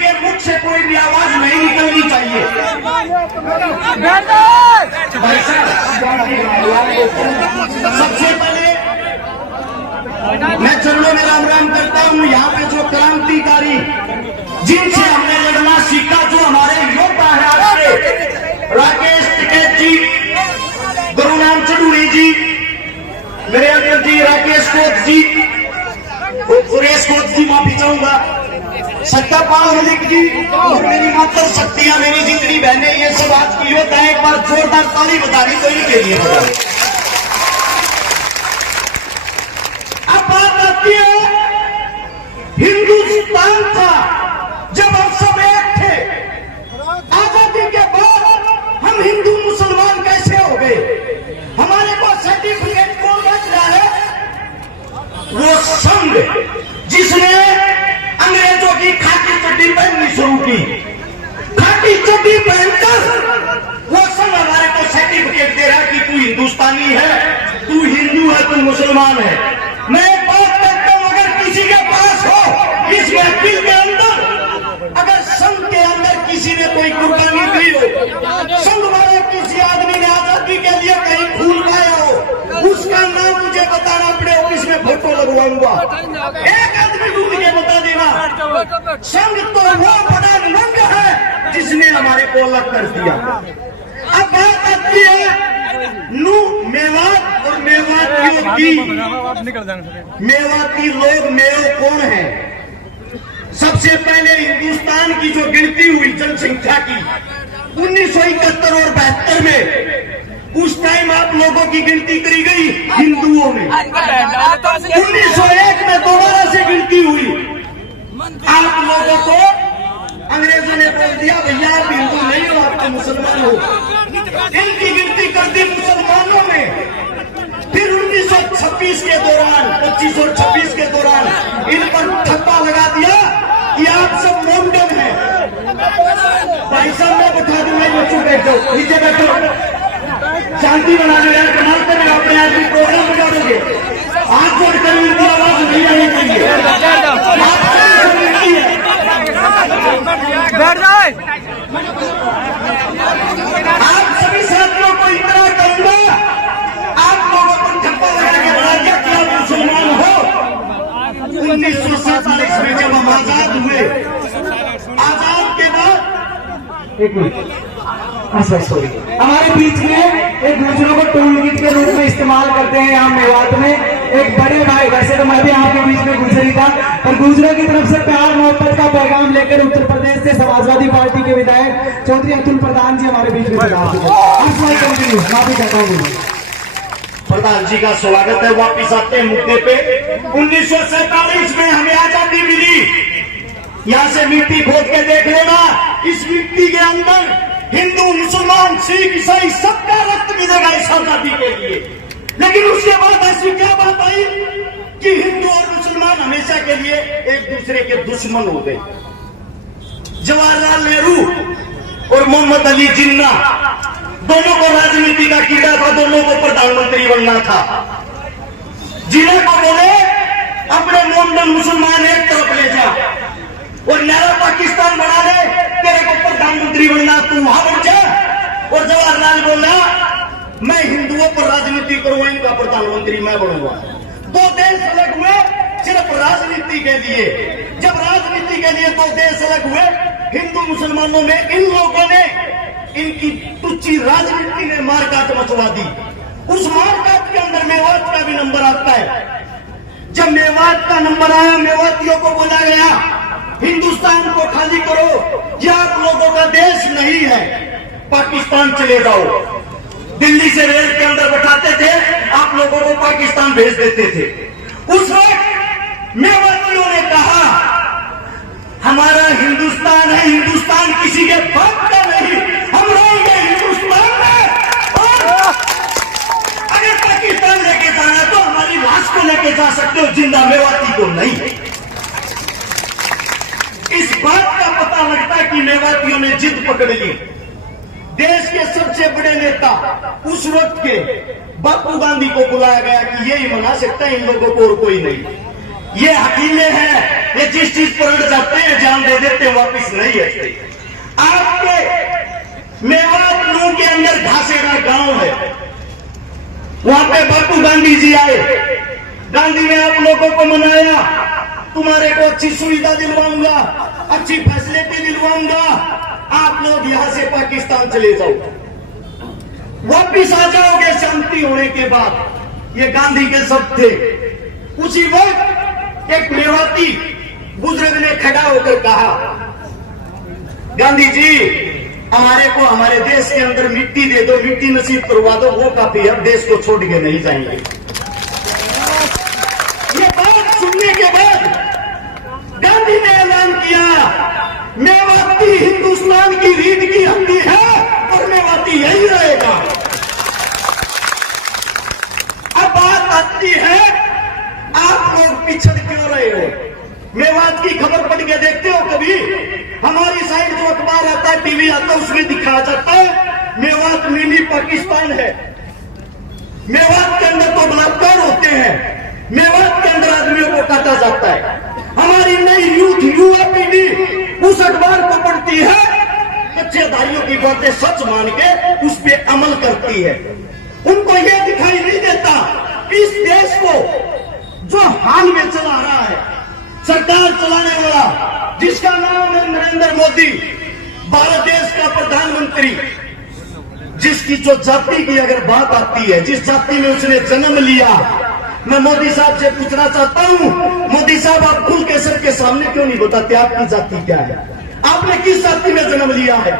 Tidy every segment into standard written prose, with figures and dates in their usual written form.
के मुख से कोई भी आवाज नहीं निकलनी चाहिए। भाई साहब, सबसे पहले मैं चरणों में राम राम करता हूं। यहाँ पे जो क्रांतिकारी जिनसे हमने लड़ना सीखा, जो हमारे योद्धा है आपके राकेश टिकैत जी, गुरुनाम चढ़ूरी जी, मेरे अनिल जी, राकेश कोच जी, सुरेश कोच जी, माफी चाहूंगा, सत्तापाल मलिक जी और मेरी माता शक्तियां, मेरी जितनी बहनें, ये सब आज की योद्धा है। एक बार जोरदार ताली बता दी तो इनके लिए बता दी। अब बात आती है हिंदुस्तान का, जब हम सब एक थे, आजादी के बाद हम हिंदू मुसलमान कैसे हो गए? हमारे को सर्टिफिकेट कौन बच रहा है? वो संघ जिसने अंग्रेजों की खाकी चड्डी पहननी शुरू की, खाकी चड्डी पहनकर वो संघ हमारे को सर्टिफिकेट दे रहा कि तू हिंदुस्तानी है, तू हिंदू है, तू मुसलमान है। मैं एक बात करता हूं, अगर किसी के पास हो इस महफिल के अंदर, अगर संघ के अंदर किसी ने कोई कुर्बानी दी हो, संघ वाले किसी आदमी ने आजादी के लिए कहीं खून पाया हो, उसका नाम मुझे बताना पड़े, ऑफिस में फोटो लगवाऊंगा। एक आदमी ढूंढ के बता देना। संघ तो वो बड़ा नंग है जिसने हमारे को अलग कर दिया। अब बात आती है मेवात और मेवातियों की। मेवाती लोग मेरे कौन है? सबसे पहले हिंदुस्तान की जो गिनती हुई जनसंख्या की 1971 और 72 में, उस टाइम आप लोगों की गिनती करी गई हिंदुओं में। 1901 में दोबारा से गिनती हुई, आप लोगों को अंग्रेजों ने बोल दिया भैया आप हिंदू नहीं हो, आप तो मुसलमान हो। इनकी गिनती कर दी मुसलमानों में। फिर 1926 के दौरान, 25 और 26 के दौरान इन पर ठप्पा लगा दिया कि आप सब मोमडन हैं। भाई साहब मैं बता दूंगा, बच्चों बैठो, नीचे बैठो, शांति बना लो यार, कमाल कर अपने आदमी प्रोग्राम बजा दोगे। हाथ जोड़कर उनकी आवाज नहीं आनी चाहिए। आप सभी साथियों को इतना कहूंगा, आप लोगों को ठप्पा लगा के बता दिया कि आप मुसलमान हो। 1947 में जब हम आजाद हुए, आजाद के बाद एक मिनट, सॉरी, हमारे बीच में एक दूसरों को टूल किट के रूप में इस्तेमाल करते हैं। यहाँ मेवात में एक बड़े भाई, वैसे तो मैं भी आपके बीच में गुजरी था, पर दूसरों की तरफ से प्यार मोहब्बत का पैगाम लेकर उत्तर प्रदेश से समाजवादी पार्टी के विधायक चौधरी अतुल प्रधान जी हमारे बीच में माफी चाहता हूँ। प्रधान जी का स्वागत है। वापिस आते हैं मुद्दे पे। 1947 में हमें आजादी मिली। यहाँ से मिट्टी खोद के देख लेना, इस मिट्टी के अंदर हिंदू, मुसलमान, सिख, ईसाई सबका रक्त मिलेगा इस आजादी के लिए। लेकिन उसके बाद ऐसी क्या बात आई कि हिंदू और मुसलमान हमेशा के लिए एक दूसरे के दुश्मन हो गए। जवाहरलाल नेहरू और मोहम्मद अली जिन्ना, दोनों को राजनीति का कीड़ा था, दोनों को प्रधानमंत्री बनना था। जिन्ना को बोले अपने मोमडन मुसलमान एक तरफ ले जा और नया पाकिस्तान बना ले, तेरे को प्रधानमंत्री बनना, तू वहां बन जा। और जवाहरलाल बोला मैं हिंदुओं पर राजनीति करूंगा, इनका प्रधानमंत्री मैं बनूंगा। दो देश अलग हुए सिर्फ राजनीति के लिए। जब राजनीति के लिए दो देश अलग हुए, हिंदू मुसलमानों में इन लोगों ने, इनकी तुच्छी राजनीति ने मारकाट मचवा दी। उस मारकाट के अंदर मेवात का भी नंबर आता है। जब मेवात का नंबर आया, मेवातियों को बोला गया हिंदुस्तान को खाली करो, यह आप लोगों का देश नहीं है, पाकिस्तान चले जाओ। दिल्ली से रेल के अंदर बैठाते थे, आप लोगों को पाकिस्तान भेज देते थे। उस वक्त मेवातियों ने कहा हमारा हिंदुस्तान है, हिंदुस्तान किसी के बाप का नहीं, हम रहेंगे हिंदुस्तान में। और अगर पाकिस्तान लेके जाना तो हमारी लाश को लेके जा सकते हो, जिंदा मेवाती को नहीं। इस बात का पता लगता है कि मेवातियों ने जिद पकड़ ली। देश के सबसे बड़े नेता उस वक्त के बापू गांधी को बुलाया गया कि यही मना सकता है इन लोगों को और कोई नहीं। ये हकीले हैं, ये जिस चीज पर अड़ जाते हैं जान दे देते हैं, वापिस वापिस नहीं हटते। आपके मेवात लू के अंदर घासेरा गांव है, वहां पे बापू गांधी जी आए। गांधी ने आप लोगों को मनाया, तुम्हारे को अच्छी सुविधा दिलवाऊंगा, अच्छी फैसिलिटी दिलवाऊंगा, आप लोग यहां से पाकिस्तान चले जाओ, वापिस आ जाओगे शांति होने के बाद। ये गांधी के शब्द थे। उसी वक्त एक मेवाती बुजुर्ग ने खड़ा होकर कहा, गांधी जी हमारे को हमारे देश के अंदर मिट्टी दे दो, मिट्टी नसीब करवा दो, वो काफी है, हम देश को छोड़ के नहीं जाएंगे। ये बात सुनने के बाद गांधी ने ऐलान किया, मेवाती हिंदुस्तान की रीढ़ की हड्डी है और मेवाती यही रहेगा। अब बात आती है, आप लोग पिछड़ क्यों रहे हो? मेवात की खबर पढ़ के देखते हो कभी? हमारी साइड जो अखबार आता है, टीवी आता है, उसमें दिखाया जाता है मेवात मिनी पाकिस्तान है। मेवात के अंदर तो बलात्कार होते हैं, मेवात के अंदर आदमियों को काटा जाता है। हमारी नई यूथ युवा पीढ़ी उस अखबार को पढ़ती है, कच्चेदारियों की बातें सच मान के उस पर अमल करती है। उनको यह दिखाई नहीं देता इस देश को जो हाल में चला रहा है, सरकार चलाने वाला जिसका नाम है नरेंद्र मोदी, भारत देश का प्रधानमंत्री, जिसकी जो जाति की अगर बात आती है, जिस जाति में उसने जन्म लिया, मैं मोदी साहब से पूछना चाहता हूं, मोदी साहब आप खुल के सबके सामने क्यों नहीं बताते आपकी जाति क्या है? आपने किस जाति में जन्म लिया है?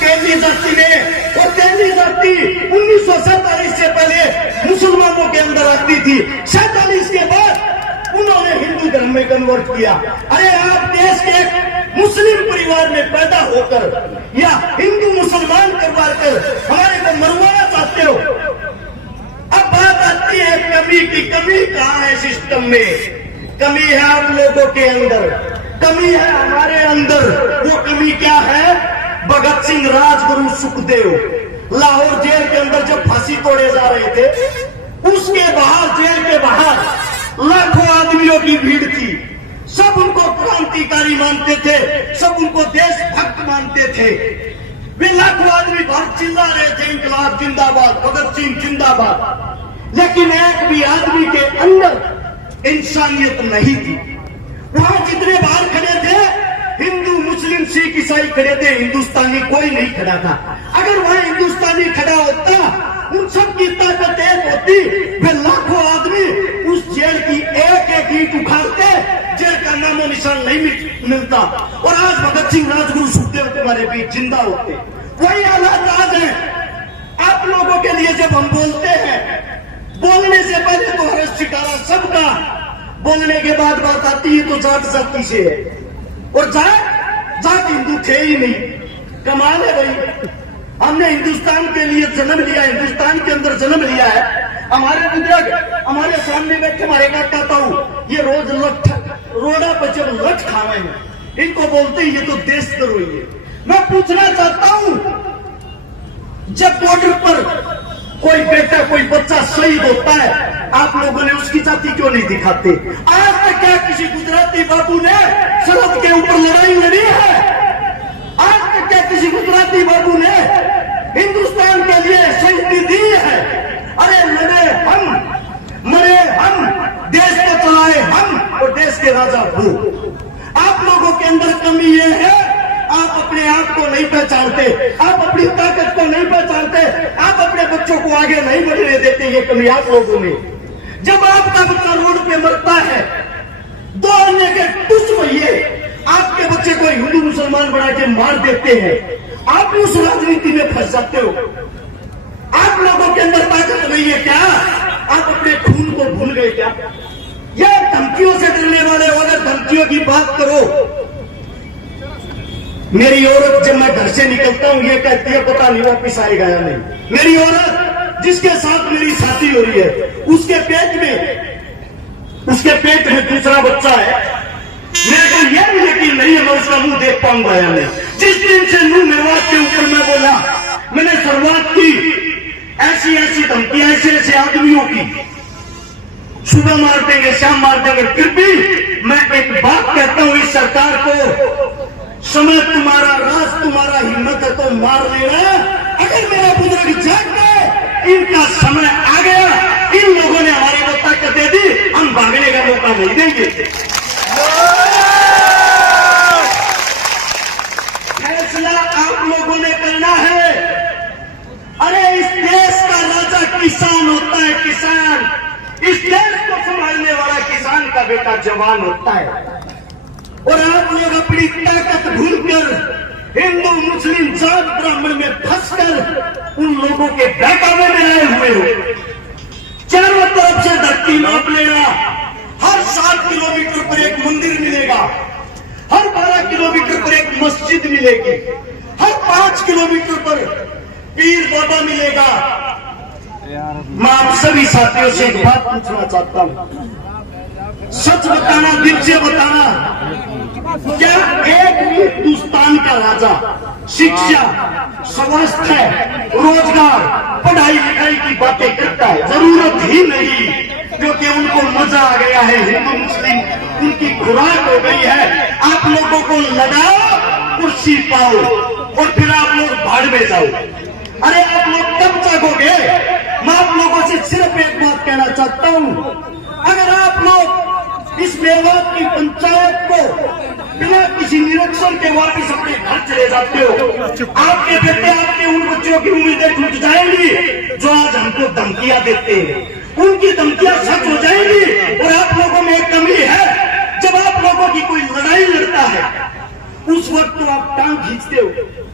तेली जाति में। और तेली जाति 1947 से पहले मुसलमानों के अंदर आती थी, 47 के बाद उन्होंने हिंदू धर्म में कन्वर्ट किया। अरे आप देश के मुस्लिम परिवार में पैदा होकर या हिंदू मुसलमान करवा कर हमारे को मरवाना चाहते हो। अब बात आती है कमी की। कमी कहाँ है सिस्टम में? कमी है आप लोगों के अंदर, कमी है हमारे अंदर। वो कमी क्या है? भगत सिंह, राजगुरु, सुखदेव लाहौर जेल के अंदर जब फांसी तोड़े जा रहे थे, उसके बाहर, जेल के बाहर लाखों आदमियों की भीड़ थी। सब उनको क्रांतिकारी मानते थे, सब उनको देशभक्त मानते थे। वे लाखों आदमी बाहर चिल्ला रहे थे, इंकलाब जिंदाबाद, भगत सिंह जिंदाबाद। लेकिन एक भी आदमी के अंदर इंसानियत नहीं थी। वहां जितने बाहर खड़े थे, हिंदू, मुस्लिम, सिख, ईसाई खड़े थे, हिंदुस्तानी कोई नहीं खड़ा था। अगर वहां हिंदुस्तानी खड़ा होता, उन सब की ताकत एक होती, वे लाखों आदमी उस जेल की एक एक ईंट उखाड़ते, जेल का नामो निशान नहीं मिलता, और आज भगत सिंह, राजगुरु, सुखदेव तुम्हारे बीच जिंदा होते। वही हालात आज है आप लोगों के लिए। जब हम बोलते हैं, बोलने से पहले तो हर्ष शिकारा सबका, बोलने के बाद बात आती है तो जात जाति से है, और जात हिंदू थे ही नहीं। कमाल है भाई, हमने हिंदुस्तान के लिए जन्म लिया, हिंदुस्तान के अंदर जन्म लिया है। हमारे बुजुर्ग हमारे सामने बैठे, हमारे काका ताऊ, ये रोज रोड़ा पर जब लठ खावे हैं, इनको बोलते हैं ये तो देशद्रोही है। मैं पूछना चाहता हूं, जब बॉर्डर पर कोई बेटा, कोई बच्चा शहीद होता है, आप लोगों ने उसकी जाति क्यों नहीं दिखाते? आज तक क्या किसी गुजराती बाबू ने सरहद के ऊपर लड़ाई लड़ी है? आज तक क्या किसी गुजराती बाबू ने हिंदुस्तान के लिए शहीदी दी है? अरे लड़े हम, मरे हम, देश को चलाए हम, और देश के राजा वो। आप लोगों के अंदर कमी ये है, आप अपने आप को नहीं पहचानते, आप अपनी ताकत को नहीं पहचानते, आप अपने बच्चों को आगे नहीं बढ़ने देते। ये कमी आप लोगों में। जब आपका बच्चा रोड पे मरता है, दो अन्य के टुस भैये आपके बच्चे को हिंदू मुसलमान बना के मार देते हैं, आप उस राजनीति में फंस जाते हो। आप लोगों के अंदर ताकत नहीं है क्या? आप अपने खून को भूल गए क्या? या धमकियों से डरने वाले हो? अगर धमकियों की बात करो, मेरी औरत जब मैं घर से निकलता हूं, ये कहती है पता नहीं वापिस आएगा या नहीं। मेरी औरत जिसके साथ मेरी शादी हो रही है, उसके पेट में दूसरा बच्चा है, मेरे को यह भी यकीन नहीं है मैं उसका मुंह देख पाऊंगा या नहीं। जिस दिन से नूह मेवात के ऊपर मैं बोला, मैंने शुरुआत की, ऐसी ऐसी धमकियां ऐसे ऐसे आदमियों की, सुबह मार देंगे, शाम मार देंगे, फिर भी मैं एक बात कहता हूं इस सरकार को, समय तुम्हारा राज, तुम्हारा हिम्मत है तो मार लेना। अगर मेरा बुजुर्ग जाग गए, इनका समय आ गया, इन लोगों ने हमारे को ताकत दे दी, हम भागने का मौका नहीं देंगे। फैसला आप लोगों ने करना है। अरे इस देश का राजा किसान होता है, किसान। इस देश को संभालने वाला किसान का बेटा जवान होता है। और आप लोग अपनी ताकत भूलकर हिंदू मुस्लिम जात ब्राह्मण में फंसकर उन लोगों के बहकावे में आए हुए हो। चारों तरफ से धरती नाप लेना। हर 7 किलोमीटर पर एक मंदिर मिलेगा, हर 12 किलोमीटर पर एक मस्जिद मिलेगी, हर 5 किलोमीटर पर पीर बाबा मिलेगा। मैं आप सभी साथियों से एक बात पूछना चाहता हूं, सच बताना, दिल से बताना, क्या एक हिंदुस्तान का राजा शिक्षा, स्वास्थ्य, रोजगार, पढ़ाई लिखाई की बातें करता है? जरूरत ही नहीं, क्योंकि उनको मजा आ गया है। हिंदू मुस्लिम उनकी खुराक हो गई है। आप लोगों को लगाओ, कुर्सी पाओ और फिर आप लोग भाड़ में जाओ। अरे आप लोग कब जागोगे? मैं आप लोगों से सिर्फ एक बात कहना चाहता हूं, अगर आप लोग इस मेवात की पंचायत को बिना किसी निरीक्षण के वापस अपने घर चले जाते हो, आपके बेटे, आपके उन बच्चों की उम्मीदें टूट जाएंगी जो आज हमको धमकियां देते हैं। उनकी धमकियां सच हो जाएंगी। और आप लोगों में एक कमी है, जब आप लोगों की कोई लड़ाई लड़ता है, उस वक्त तो आप टांग खींचते हो।